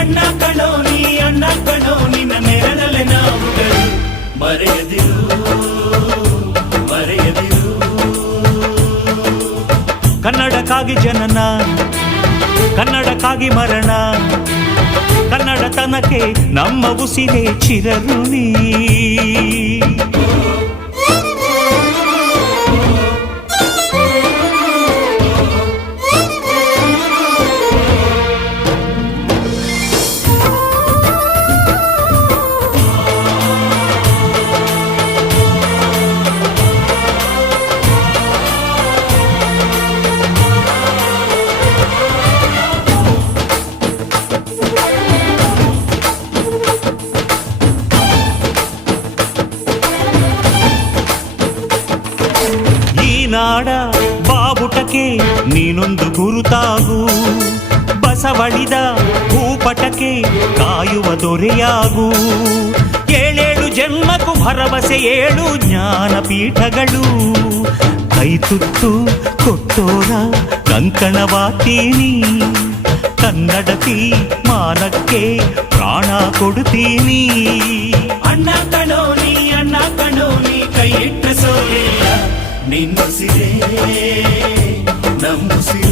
ಅಣ್ಣ ಕಣೋ ನಿನ್ನ ನೆರಳಲೆ ನಾವುಗಳು ಮರೆಯದಿರು ಕನ್ನಡಕ್ಕಾಗಿ ಜನನ, ಕನ್ನಡಕ್ಕಾಗಿ ಮರಣ, ಕನ್ನಡತನಕ್ಕೆ ನಮ್ಮ ಉಸಿರೇ ಚಿರಋಣಿ. ನಾಡ ಬಾವುಟಕ್ಕೆ ನೀನೊಂದು ಗುರುತಾಗು, ಬಸವಳಿದ ಭೂಪಟಕ್ಕೆ ಕಾಯುವ ದೊರೆಯಾಗು. ಏಳೇಳು ಜನ್ಮಕ್ಕೂ ಭರವಸೆ 7 ಜ್ಞಾನಪೀಠಗಳು. ಕೈತುತ್ತು ಕೊಟ್ಟೋರ ಕಂಕಣವಾಗ್ತೀನಿ, ಕನ್ನಡತಿ ಮಾನಕ್ಕೆ ಪ್ರಾಣ ಕೊಡುತ್ತೀನಿ. ಅಣ್ಣ ಕಣೋ ನೀ ಕೈ ಇಟ್ಟ ಸೋಲಿಲ್ಲ, ನಿನ್ನುಸಿರೇ ನಮ್ಮುಸಿರೇ.